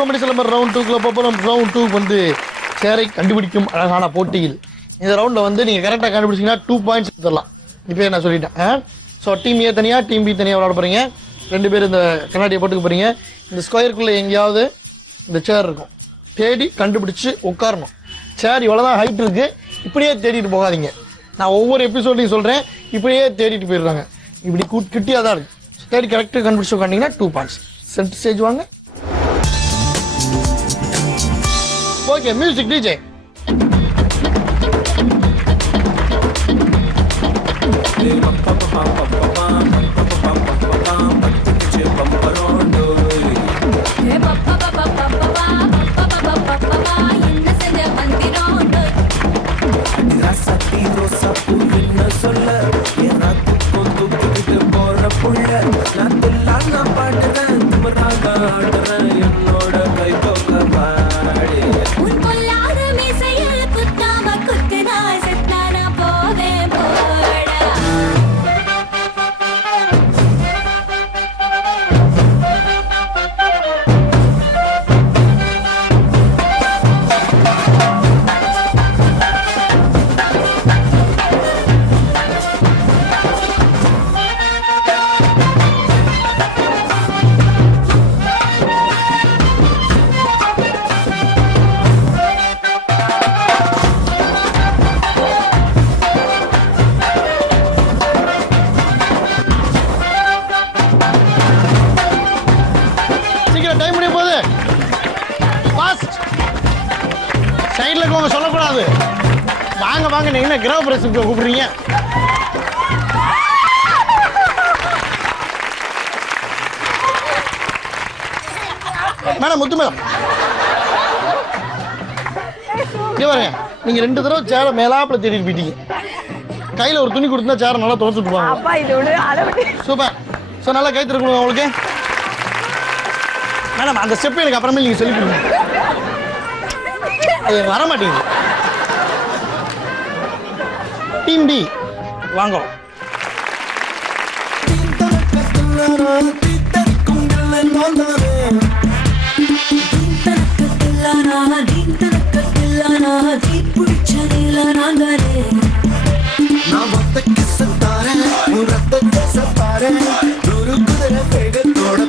Competition number round 2க்குள்ள போகிறோம். Round 2 வந்து சேரை கண்டுபிடிக்கும் அழகான போட்டியில் இந்த ரவுண்டில் வந்து நீங்கள் கரெக்டாக கண்டுபிடிச்சிங்கன்னா 2 பாயிண்ட்ஸ் தரலாம். இப்போ நான் சொல்லிட்டேன். ஸோ டீம் ஏ தனியாக டீம் பி தனியாக விளாட போகிறீங்க. 2 பேர் இந்த கண்ணாடியை போட்டுக்க போகிறீங்க. இந்த ஸ்கொயருக்குள்ளே எங்கேயாவது இந்த சேர் இருக்கும், தேடி கண்டுபிடிச்சி உட்காரணும். சேர் இவ்வளோதான் ஹைட் இருக்குது, இப்படியே தேடிட்டு போகாதீங்க. நான் ஒவ்வொரு எபிசோடையும் சொல்கிறேன், இப்படியே தேடிட்டு போயிடுறாங்க. இப்படி கிட்டியாக தான் இருக்குது. தேடி கரெக்டாக கண்டுபிடிச்சி உட்காண்டிங்கன்னா 2 பாயிண்ட்ஸ். சென்ட் ஸ்டேஜ் வாங்க. Okay, music DJ. சொல்லக்கூடாது. வாங்க வாங்க, நீங்க என்ன கிரக பிரசத்துக்கு கூப்பிடுறீங்க? மேடம், முத்து மேடம், பாருங்க, நீங்க 2 தடவை சேரை மேலாப்புல தேடிட்டு போயிட்டீங்க. கையில ஒரு துணி கொடுத்தா சேரை நல்லா துவச்சிட்டு போவாங்க. சூப்பர். ஸோ நல்லா கை திருக்கணும் உங்களுக்கு. மேடம், அந்த ஸ்டெப் எனக்கு அப்புறமே நீங்க சொல்லி கொடுங்க. அது வர மாட்டேங்குது. டீம் டி வாங்க.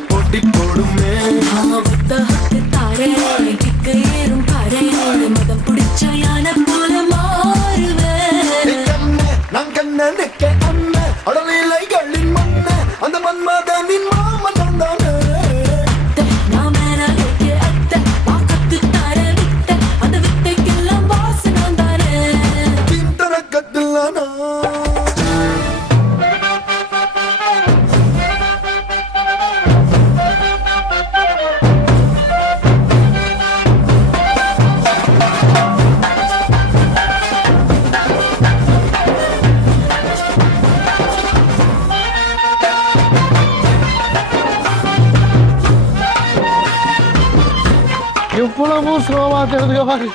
போட்டி போடுமே மதம் பிடிச்ச யானை போல மாறுவேன். நான் கண்ணனுக்கு அண்ணன் அடலிலைகளின் மண்ண அந்த மன்மதனின் மாமன் தானே. நான் மேலே அத்தை பாக்கத்து தர விட்ட அந்த வித்தைக்கெல்லாம் வாசனம் தானே. திண்டரக்கத்தில் எவ்வளவு ஸ்லோவா தெரிஞ்சுக்க பாரு.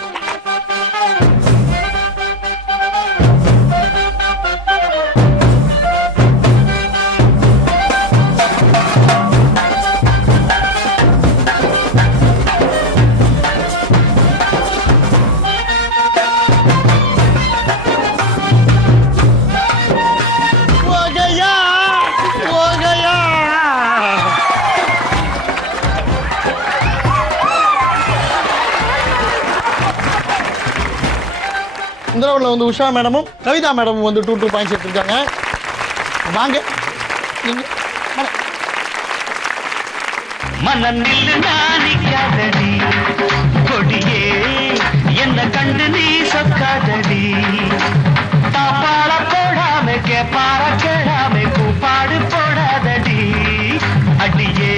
இந்த ரவுண்டில் வந்து உஷா மேடமும் கவிதா மேடமும் வந்து 2 பாயிண்ட்ஸ் எடுத்துருக்காங்க. வாங்க மனநில் நானிக்காதடி கொடியே என்ன கண்டு நீ சொக்காதடி. தாப்பாள போடாம கேப்பார கேடாம கூப்பாடு போடாதடி. அடியே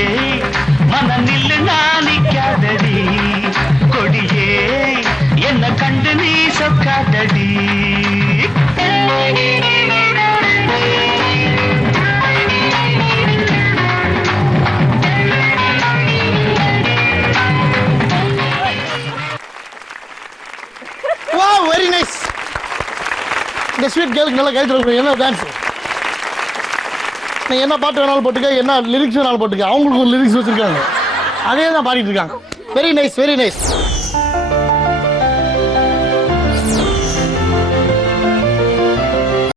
மனநில் நானிக்காதடி கொடியே என்ன கண்டு நீ சொக்காதடி. Very nice. இந்த ஸ்வீட் கேர்ளுக்கு நல்லா கைத்து. என்ன டான்ஸ்? நீ என்ன பாட்டு வேணாலும் போட்டுக்க, என்ன லிரிக்ஸ் வேணாலும் போட்டுக்க. அவங்களுக்கு ஒரு லிரிக்ஸ் வச்சிருக்காங்க, அதே தான் பாடிட்டு இருக்காங்க. Very nice very nice